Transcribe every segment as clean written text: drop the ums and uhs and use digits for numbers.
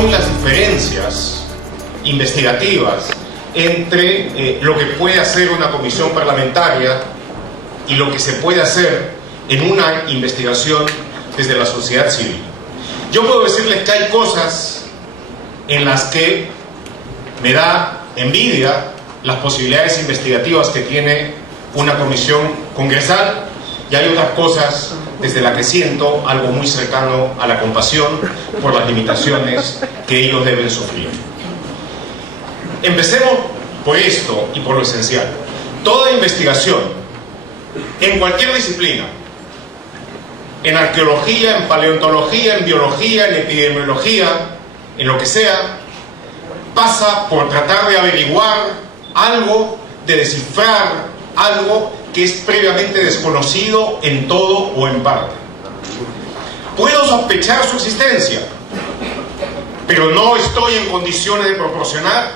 son las diferencias investigativas entre lo que puede hacer una comisión parlamentaria y lo que se puede hacer en una investigación desde la sociedad civil. Yo puedo decirles que hay cosas en las que me da envidia las posibilidades investigativas que tiene una comisión congresal, y hay otras cosas desde las que siento algo muy cercano a la compasión por las limitaciones que ellos deben sufrir. Empecemos por esto y por lo esencial. Toda investigación, en cualquier disciplina, en arqueología, en paleontología, en biología, en epidemiología, en lo que sea, pasa por tratar de averiguar algo, de descifrar algo que es previamente desconocido en todo o en parte. Puedo sospechar su existencia, pero no estoy en condiciones de proporcionar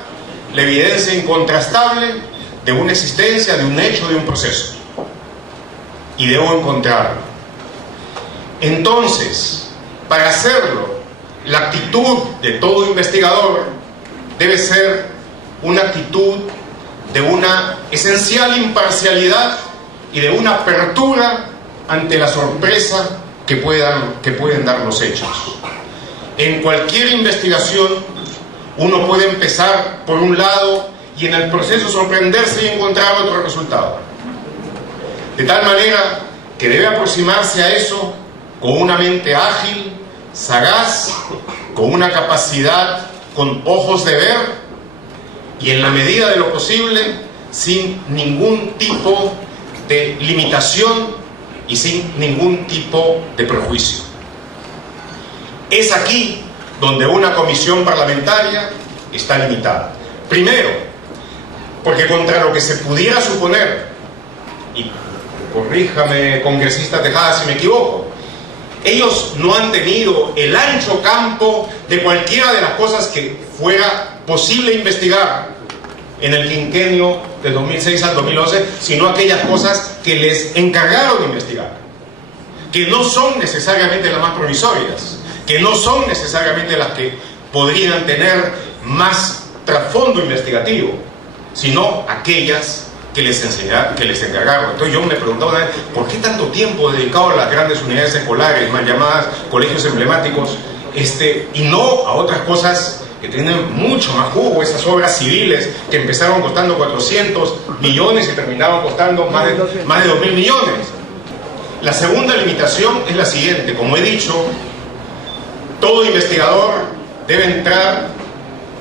la evidencia incontrastable de una existencia, de un hecho, de un proceso. Y debo encontrarlo. Entonces, para hacerlo, la actitud de todo investigador debe ser una actitud de una esencial imparcialidad y de una apertura ante la sorpresa que pueden dar los hechos. En cualquier investigación uno puede empezar por un lado y en el proceso sorprenderse y encontrar otro resultado. De tal manera que debe aproximarse a eso con una mente ágil, sagaz, con una capacidad, con ojos de ver, y en la medida de lo posible sin ningún tipo de limitación y sin ningún tipo de prejuicio. Es aquí donde una comisión parlamentaria está limitada. Primero, porque contra lo que se pudiera suponer, y corríjame, congresista Tejada, si me equivoco, ellos no han tenido el ancho campo de cualquiera de las cosas que fuera posible investigar en el quinquenio del 2006 al 2011, sino aquellas cosas que les encargaron investigar, que no son necesariamente las más promisorias, que no son necesariamente las que podrían tener más trasfondo investigativo, sino aquellas que les encargaron. Entonces yo me preguntaba una vez, ¿por qué tanto tiempo dedicado a las grandes unidades escolares, mal llamadas colegios emblemáticos, y no a otras cosas que tienen mucho más jugo, esas obras civiles que empezaron costando 400 millones y terminaban costando más de 2.000 millones? La segunda limitación es la siguiente: como he dicho, todo investigador debe entrar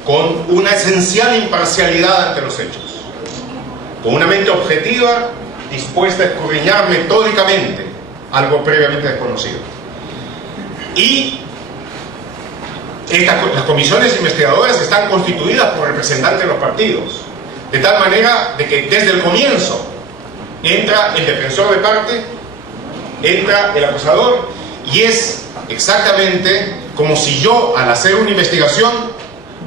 con una esencial imparcialidad ante los hechos, con una mente objetiva, dispuesta a escudriñar metódicamente algo previamente desconocido. Y las comisiones investigadoras están constituidas por representantes de los partidos, de tal manera de que desde el comienzo entra el defensor de parte, entra el acusador, y es exactamente como si yo, al hacer una investigación,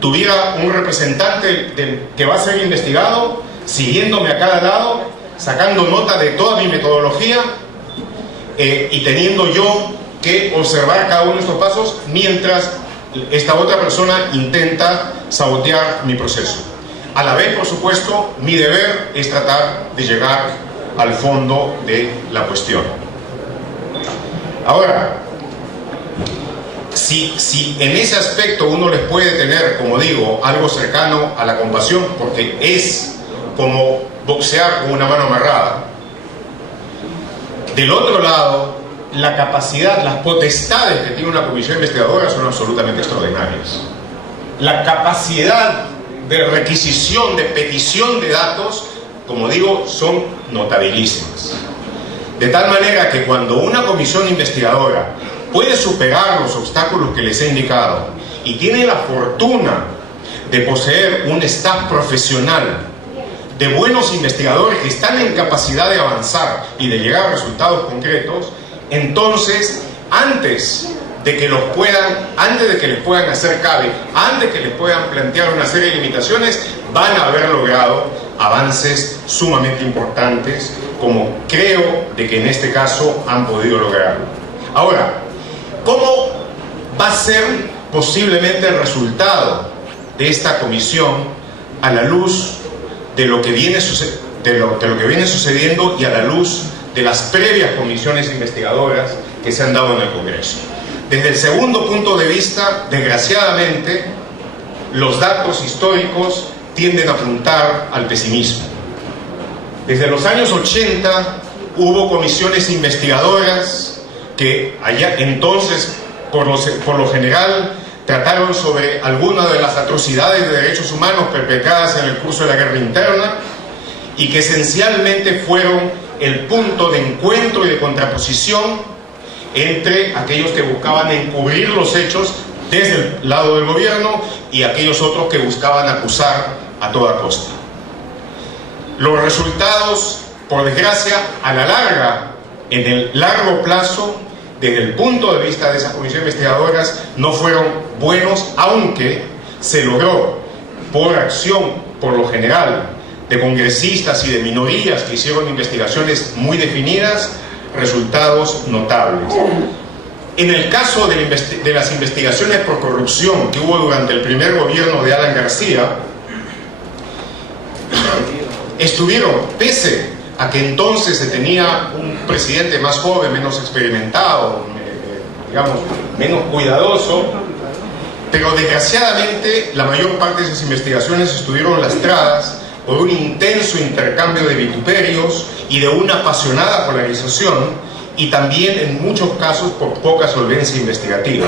tuviera un representante que va a ser investigado, siguiéndome a cada lado, sacando nota de toda mi metodología, y teniendo yo que observar cada uno de estos pasos mientras esta otra persona intenta sabotear mi proceso. A la vez, por supuesto, mi deber es tratar de llegar al fondo de la cuestión. Ahora, si en ese aspecto uno les puede tener, como digo, algo cercano a la compasión, porque es como boxear con una mano amarrada, del otro lado, la capacidad, las potestades que tiene una comisión investigadora son absolutamente extraordinarias. La capacidad de requisición, de petición de datos, como digo, son notabilísimas. De tal manera que cuando una comisión investigadora puede superar los obstáculos que les he indicado y tiene la fortuna de poseer un staff profesional de buenos investigadores que están en capacidad de avanzar y de llegar a resultados concretos, entonces, antes de que les puedan hacer cabe, antes de que les puedan plantear una serie de limitaciones, van a haber logrado avances sumamente importantes, como creo de que en este caso han podido lograrlo. Ahora, ¿cómo va a ser posiblemente el resultado de esta comisión a la luz de lo que viene sucediendo y a la luz de las previas comisiones investigadoras que se han dado en el Congreso. Desde el segundo punto de vista, desgraciadamente, los datos históricos tienden a apuntar al pesimismo. Desde los años 80 hubo comisiones investigadoras que allá entonces, por lo general, trataron sobre algunas de las atrocidades de derechos humanos perpetradas en el curso de la guerra interna y que esencialmente fueron el punto de encuentro y de contraposición entre aquellos que buscaban encubrir los hechos desde el lado del gobierno y aquellos otros que buscaban acusar a toda costa. Los resultados, por desgracia, a la larga, en el largo plazo, desde el punto de vista de esas comisiones investigadoras, no fueron buenos, aunque se logró, por acción, por lo general, de congresistas y de minorías que hicieron investigaciones muy definidas, resultados notables. En el caso de las investigaciones por corrupción que hubo durante el primer gobierno de Alan García, estuvieron, pese a que entonces se tenía un presidente más joven, menos experimentado, digamos, menos cuidadoso, pero desgraciadamente la mayor parte de esas investigaciones estuvieron lastradas por un intenso intercambio de vituperios y de una apasionada polarización, y también en muchos casos por poca solvencia investigativa.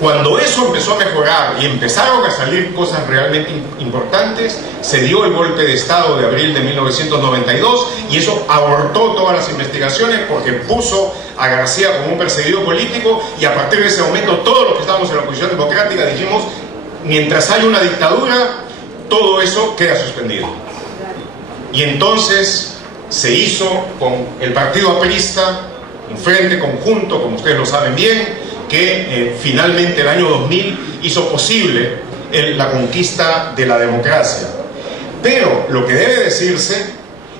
Cuando eso empezó a mejorar y empezaron a salir cosas realmente importantes, se dio el golpe de Estado de abril de 1992 y eso abortó todas las investigaciones porque puso a García como un perseguido político, y a partir de ese momento todos los que estábamos en la oposición democrática dijimos: mientras hay una dictadura, todo eso queda suspendido. Y entonces se hizo con el partido aprista un frente conjunto, como ustedes lo saben bien, que finalmente el año 2000 hizo posible la conquista de la democracia. Pero lo que debe decirse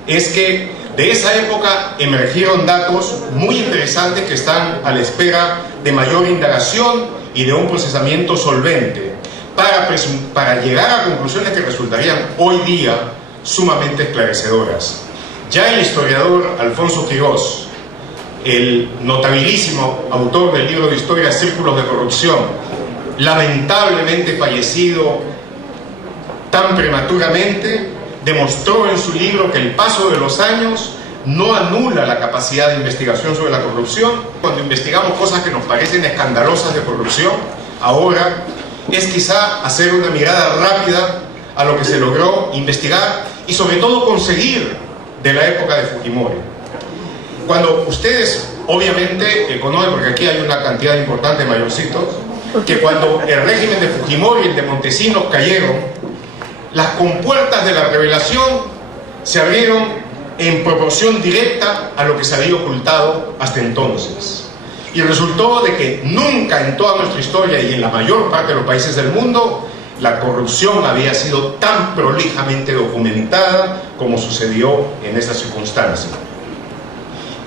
es que de esa época emergieron datos muy interesantes que están a la espera de mayor indagación y de un procesamiento solvente para llegar a conclusiones que resultarían hoy día sumamente esclarecedoras. Ya el historiador Alfonso Quirós, el notabilísimo autor del libro de historia Círculos de Corrupción, lamentablemente fallecido tan prematuramente, demostró en su libro que el paso de los años no anula la capacidad de investigación sobre la corrupción. Cuando investigamos cosas que nos parecen escandalosas de corrupción, ahora es quizá hacer una mirada rápida a lo que se logró investigar y sobre todo conseguir de la época de Fujimori. Cuando ustedes obviamente conocen, porque aquí hay una cantidad importante de mayorcitos, que cuando el régimen de Fujimori y el de Montesinos cayeron, las compuertas de la revelación se abrieron en proporción directa a lo que se había ocultado hasta entonces. Y resultó de que nunca en toda nuestra historia y en la mayor parte de los países del mundo la corrupción había sido tan prolijamente documentada como sucedió en esta circunstancia.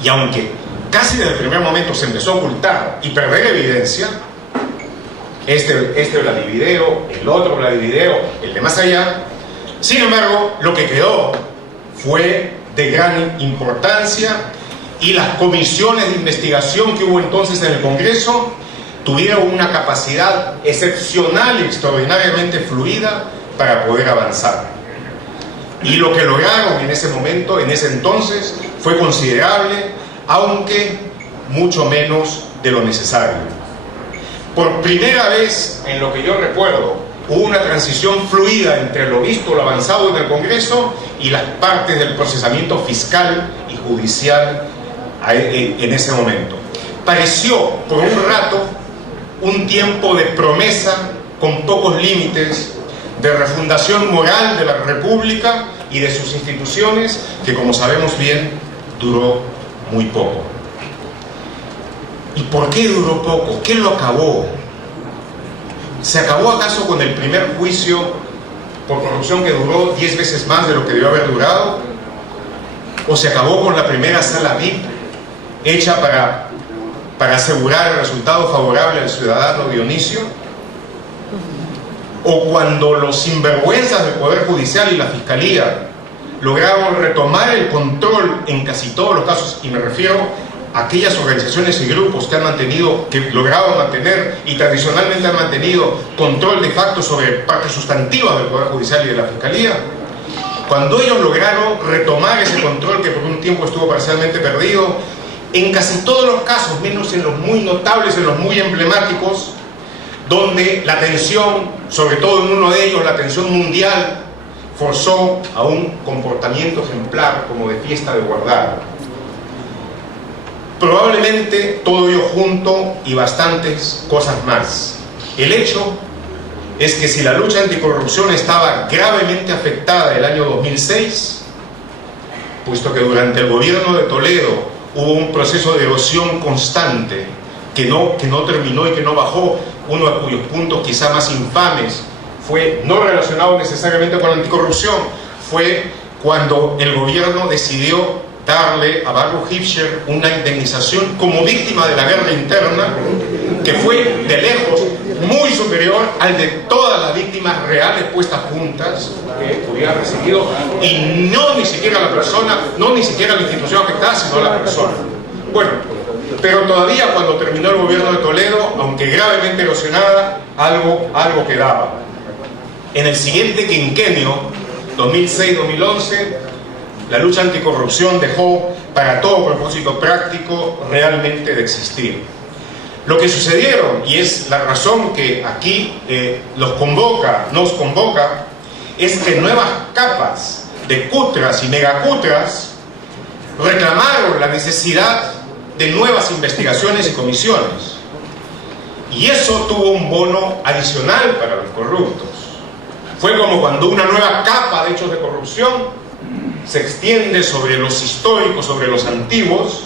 Y aunque casi desde el primer momento se empezó a ocultar y perder evidencia, este Vladivideo, el otro Vladivideo, el de más allá, sin embargo, lo que quedó fue de gran importancia, y las comisiones de investigación que hubo entonces en el Congreso tuvieron una capacidad excepcional y extraordinariamente fluida para poder avanzar. Y lo que lograron en ese momento, en ese entonces, fue considerable, aunque mucho menos de lo necesario. Por primera vez, en lo que yo recuerdo, hubo una transición fluida entre lo visto, lo avanzado en el Congreso y las partes del procesamiento fiscal y judicial en ese momento. Pareció, por un rato, un tiempo de promesa con pocos límites, de refundación moral de la República y de sus instituciones, que como sabemos bien, duró muy poco. ¿Y por qué duró poco? ¿Qué lo acabó? ¿Se acabó acaso con el primer juicio por corrupción que duró 10 veces más de lo que debió haber durado? ¿O se acabó con la primera sala VIP hecha para asegurar el resultado favorable al ciudadano Dionisio? o cuando los sinvergüenzas del Poder Judicial y la Fiscalía lograron retomar el control en casi todos los casos, y me refiero a aquellas organizaciones y grupos que lograron mantener y tradicionalmente han mantenido control de facto sobre partes sustantivas del Poder Judicial y de la Fiscalía. Cuando ellos lograron retomar ese control que por un tiempo estuvo parcialmente perdido, en casi todos los casos, menos en los muy notables, en los muy emblemáticos, donde la tensión, sobre todo en uno de ellos, la tensión mundial, forzó a un comportamiento ejemplar como de fiesta de guardar. Probablemente todo ello junto y bastantes cosas más. El hecho es que si la lucha anticorrupción estaba gravemente afectada el año 2006, puesto que durante el gobierno de Toledo hubo un proceso de erosión constante que no terminó y que no bajó, uno de cuyos puntos quizá más infames fue no relacionado necesariamente con la anticorrupción, fue cuando el gobierno decidió darle a Baruch Hifsher una indemnización como víctima de la guerra interna que fue de lejos muy superior al de todas las víctimas reales puestas juntas que hubiera recibido, y no ni siquiera la persona, no ni siquiera la institución afectada, sino la persona. Bueno, pero todavía cuando terminó el gobierno de Toledo, aunque gravemente erosionada, algo quedaba. En el siguiente quinquenio, 2006-2011, la lucha anticorrupción dejó, para todo propósito práctico, realmente de existir. Lo que sucedieron, y es la razón que aquí nos convoca, es que nuevas capas de cutras y megacutras reclamaron la necesidad de nuevas investigaciones y comisiones. Y eso tuvo un bono adicional para los corruptos. Fue como cuando una nueva capa de hechos de corrupción se extiende sobre los históricos, sobre los antiguos,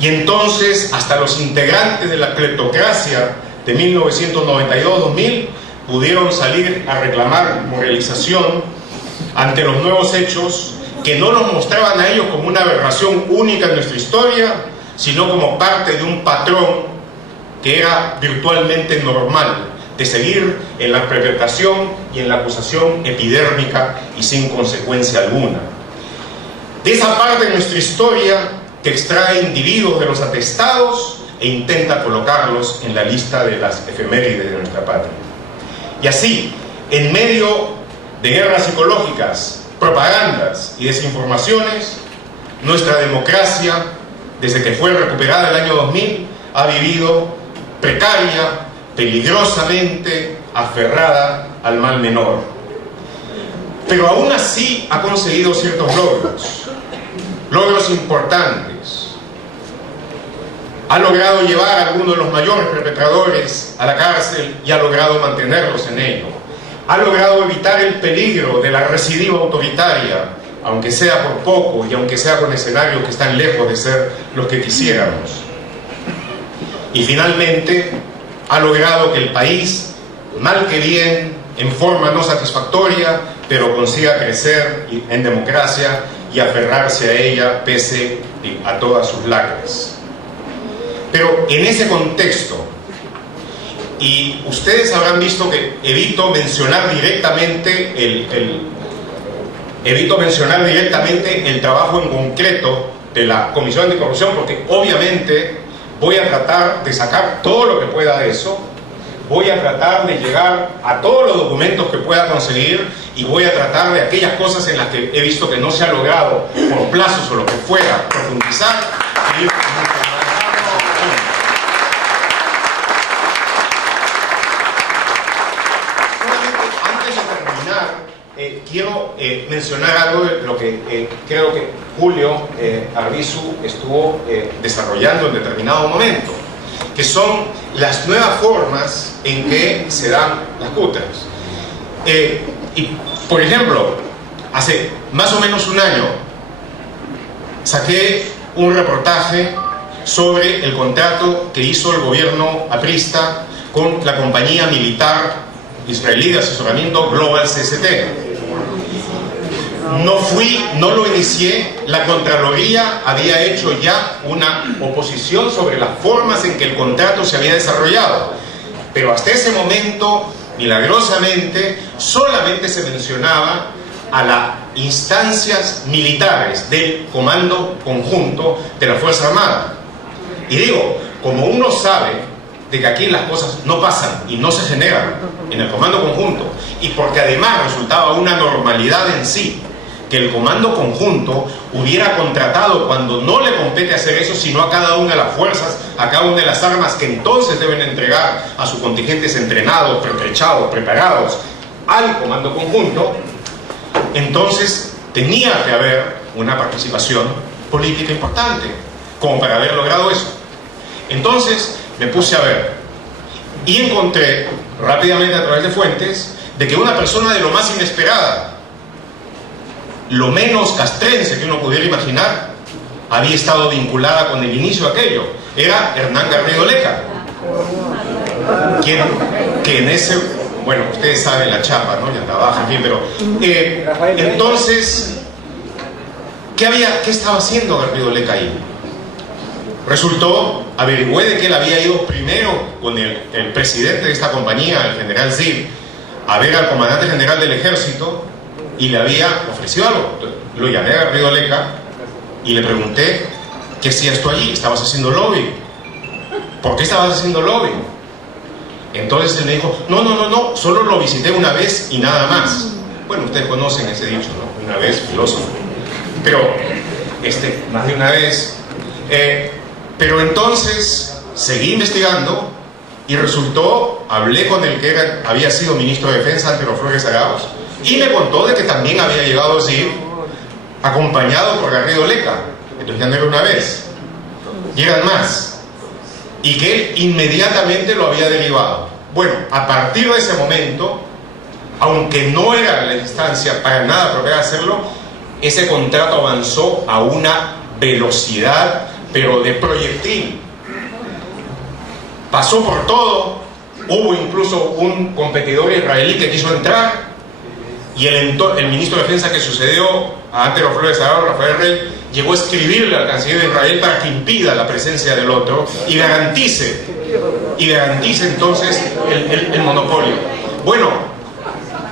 y entonces hasta los integrantes de la cleptocracia de 1992-2000 pudieron salir a reclamar moralización ante los nuevos hechos que no nos mostraban a ellos como una aberración única en nuestra historia, sino como parte de un patrón que era virtualmente normal, de seguir en la perpetración y en la acusación epidérmica y sin consecuencia alguna. De esa parte de nuestra historia que extrae individuos de los atestados e intenta colocarlos en la lista de las efemérides de nuestra patria. Y así, en medio de guerras psicológicas, propagandas y desinformaciones, nuestra democracia, desde que fue recuperada el año 2000, ha vivido precaria, peligrosamente aferrada al mal menor. Pero aún así ha conseguido ciertos logros importantes. Ha logrado llevar a algunos de los mayores perpetradores a la cárcel y ha logrado mantenerlos en ello. Ha logrado evitar el peligro de la recidiva autoritaria, aunque sea por poco y aunque sea con escenarios que están lejos de ser los que quisiéramos. Y finalmente ha logrado que el país, mal que bien, en forma no satisfactoria, pero consiga crecer en democracia y aferrarse a ella pese a todas sus lacras. Pero en ese contexto, y ustedes habrán visto que evito mencionar directamente el trabajo en concreto de la Comisión Anticorrupción, porque obviamente voy a tratar de sacar todo lo que pueda de eso, voy a tratar de llegar a todos los documentos que pueda conseguir y voy a tratar de aquellas cosas en las que he visto que no se ha logrado por plazos o lo que fuera profundizar. Antes de terminar, quiero mencionar algo de lo que creo que Julio Arbizu estuvo desarrollando en determinado momento, que son las nuevas formas en que se dan las cutras. Y, por ejemplo, hace más o menos un año saqué un reportaje sobre el contrato que hizo el gobierno aprista con la compañía militar israelí de asesoramiento Global CST. No lo inicié, la Contraloría había hecho ya una oposición sobre las formas en que el contrato se había desarrollado, pero hasta ese momento milagrosamente, solamente se mencionaba a las instancias militares del Comando Conjunto de la Fuerza Armada. Y digo, como uno sabe de que aquí las cosas no pasan y no se generan en el Comando Conjunto, y porque además resultaba una normalidad en sí que el Comando Conjunto hubiera contratado, cuando no le compete hacer eso, sino a cada una de las fuerzas, a cada una de las armas que entonces deben entregar a sus contingentes entrenados, pertrechados, preparados al Comando Conjunto, entonces tenía que haber una participación política importante como para haber logrado eso. Entonces me puse a ver y encontré rápidamente a través de fuentes de que una persona de lo más inesperada, lo menos castrense que uno pudiera imaginar, había estado vinculada con el inicio de aquello. Era Hernán Garrido Leca, que en ese, bueno, ustedes saben la chapa, ¿no? Ya trabaja, en fin, pero entonces, ¿qué estaba haciendo Garrido Leca ahí? Resultó, averigüé de que él había ido primero con el presidente de esta compañía, el general Zil, a ver al comandante general del ejército, y le había ofrecido algo. Lo llamé a Garrido Leca y le pregunté: ¿qué hacías tú allí? ¿Estabas haciendo lobby? ¿Por qué estabas haciendo lobby? Entonces él me dijo: no, solo lo visité una vez y nada más. Bueno, ustedes conocen ese dicho, ¿no? Una vez, filósofo. Pero, más de una vez. Pero entonces seguí investigando y resultó, hablé con el que había sido ministro de Defensa, Antero Flores Arauz, y me contó de que también había llegado así, acompañado por Garrido Leca. Entonces ya no era una vez, y eran más, y que él inmediatamente lo había derivado. Bueno, a partir de ese momento, aunque no era la instancia para nada apropiada hacerlo, ese contrato avanzó a una velocidad, pero de proyectil. Pasó por todo. Hubo incluso un competidor israelí que quiso entrar, y el ministro de Defensa que sucedió a Antero Flores Arauz, Rafael Rey, llegó a escribirle al canciller de Israel para que impida la presencia del otro y garantice entonces el monopolio. Bueno,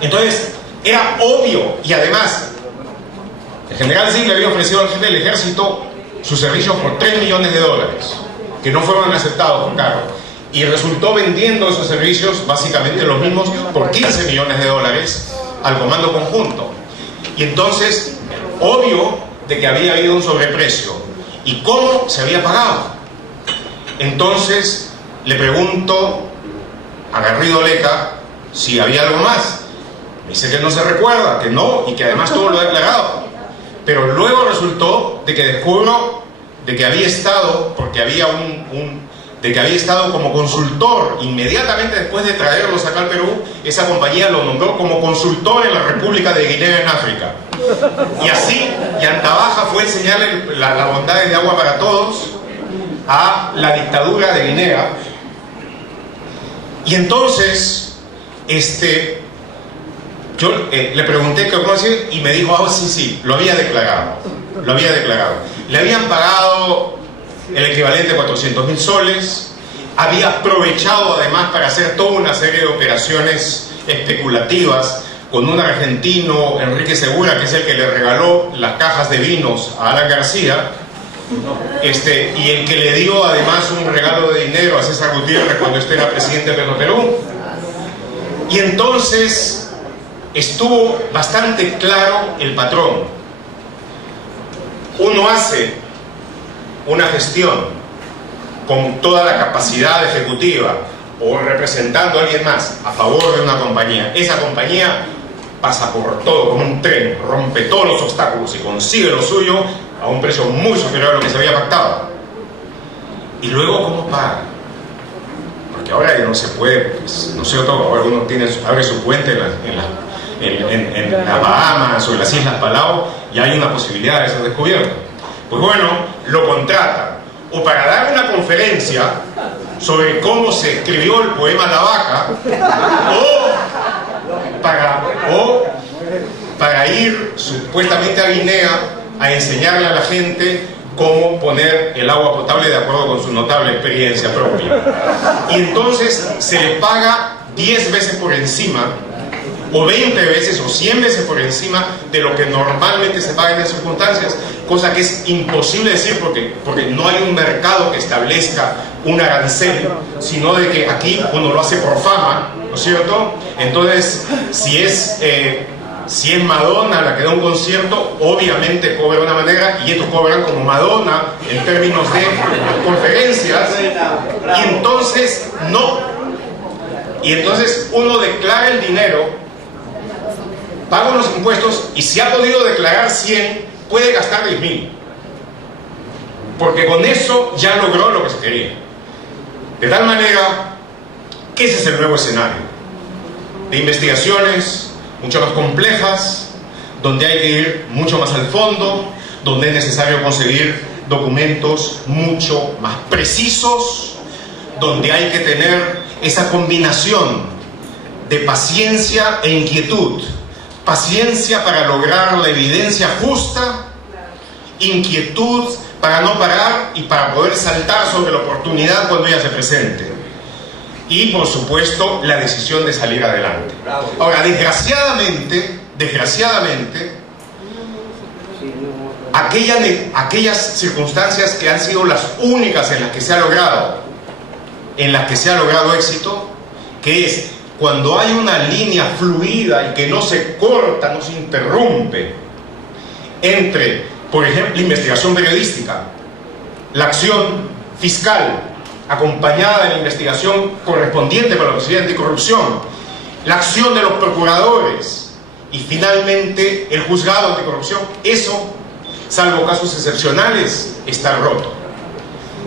entonces era obvio, y además el general Zig le había ofrecido al jefe del ejército sus servicios por $3 millones, que no fueron aceptados por Caro, y resultó vendiendo esos servicios básicamente los mismos por $15 millones al Comando Conjunto. Y entonces, obvio de que había habido un sobreprecio. ¿Y cómo se había pagado? Entonces le pregunto a Garrido Leca si había algo más. Me dice que no se recuerda, que no, y que además todo lo ha declarado. Pero luego resultó de que descubro de que había estado, porque había de que había estado como consultor inmediatamente después de traerlos acá al Perú. Esa compañía lo nombró como consultor en la República de Guinea en África. Y así, Yantabaja fue enseñarle las bondades de agua para todos a la dictadura de Guinea. Y entonces, yo le pregunté cómo decir, y me dijo: sí, lo había declarado. Le habían pagado el equivalente a 400.000 soles, había aprovechado además para hacer toda una serie de operaciones especulativas con un argentino, Enrique Segura, que es el que le regaló las cajas de vinos a Alan García, y el que le dio además un regalo de dinero a César Gutiérrez cuando era presidente de Perú. Y entonces estuvo bastante claro el patrón. Uno hace una gestión con toda la capacidad ejecutiva o representando a alguien más a favor de una compañía. Esa compañía pasa por todo como un tren, rompe todos los obstáculos y consigue lo suyo a un precio muy superior a lo que se había pactado. Y luego, ¿cómo paga? Porque ahora ya no se puede, pues, no sé, ahora uno abre su cuenta en las Bahamas o en las Islas Palau y hay una posibilidad de ser descubierto. Pues bueno, lo contratan o para dar una conferencia sobre cómo se escribió el poema La Vaca, o para ir supuestamente a Guinea a enseñarle a la gente cómo poner el agua potable de acuerdo con su notable experiencia propia. Y entonces se le paga 10 veces por encima, o 20 veces o 100 veces por encima de lo que normalmente se paga en esas circunstancias, cosa que es imposible decir porque no hay un mercado que establezca un arancel, sino de que aquí uno lo hace por fama, ¿no es cierto? Entonces, si es Madonna la que da un concierto, obviamente cobra de una manera, y estos cobran como Madonna en términos de conferencias, y entonces uno declara el dinero, paga unos impuestos, y si ha podido declarar 100, puede gastar 10.000, porque con eso ya logró lo que se quería. De tal manera que ese es el nuevo escenario de investigaciones mucho más complejas, donde hay que ir mucho más al fondo, donde es necesario conseguir documentos mucho más precisos, donde hay que tener esa combinación de paciencia e inquietud. Paciencia para lograr la evidencia justa, inquietud para no parar y para poder saltar sobre la oportunidad cuando ella se presente. Y por supuesto la decisión de salir adelante. Ahora, desgraciadamente, aquellas circunstancias que han sido las únicas en las que se ha logrado éxito, que es cuando hay una línea fluida y que no se corta, no se interrumpe entre, por ejemplo, la investigación periodística, la acción fiscal acompañada de la investigación correspondiente para la Oficina Anticorrupción, la acción de los procuradores y finalmente el juzgado anticorrupción, eso, salvo casos excepcionales, está roto.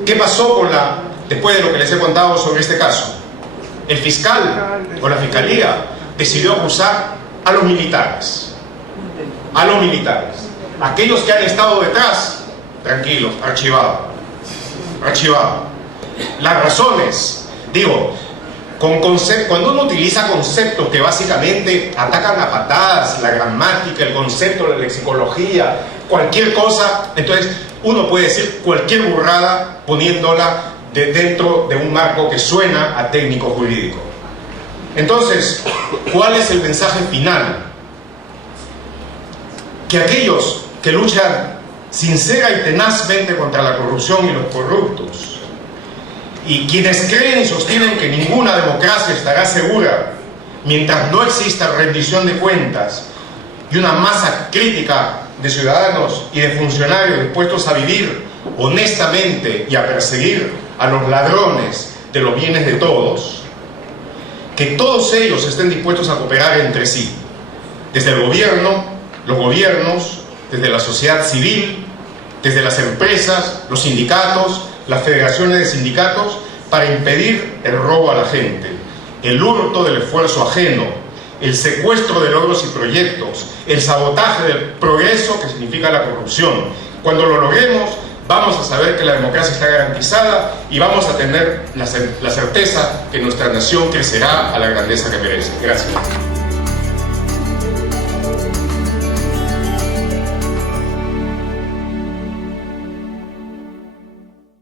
¿Qué pasó después de lo que les he contado sobre este caso? El fiscal o la fiscalía decidió acusar a los militares. Aquellos que han estado detrás, tranquilos, archivado. Las razones, cuando uno utiliza conceptos que básicamente atacan a patadas, la gramática, el concepto, la lexicología, cualquier cosa, entonces uno puede decir cualquier burrada poniéndola dentro de un marco que suena a técnico jurídico. Entonces, ¿cuál es el mensaje final? Que aquellos que luchan sincera y tenazmente contra la corrupción y los corruptos, y quienes creen y sostienen que ninguna democracia estará segura mientras no exista rendición de cuentas y una masa crítica de ciudadanos y de funcionarios dispuestos a vivir honestamente y a perseguir a los ladrones de los bienes de todos, que todos ellos estén dispuestos a cooperar entre sí, desde el gobierno, los gobiernos, desde la sociedad civil, desde las empresas, los sindicatos, las federaciones de sindicatos, para impedir el robo a la gente, el hurto del esfuerzo ajeno, el secuestro de logros y proyectos, el sabotaje del progreso que significa la corrupción. Cuando lo logremos, vamos a saber que la democracia está garantizada y vamos a tener la certeza que nuestra nación crecerá a la grandeza que merece. Gracias.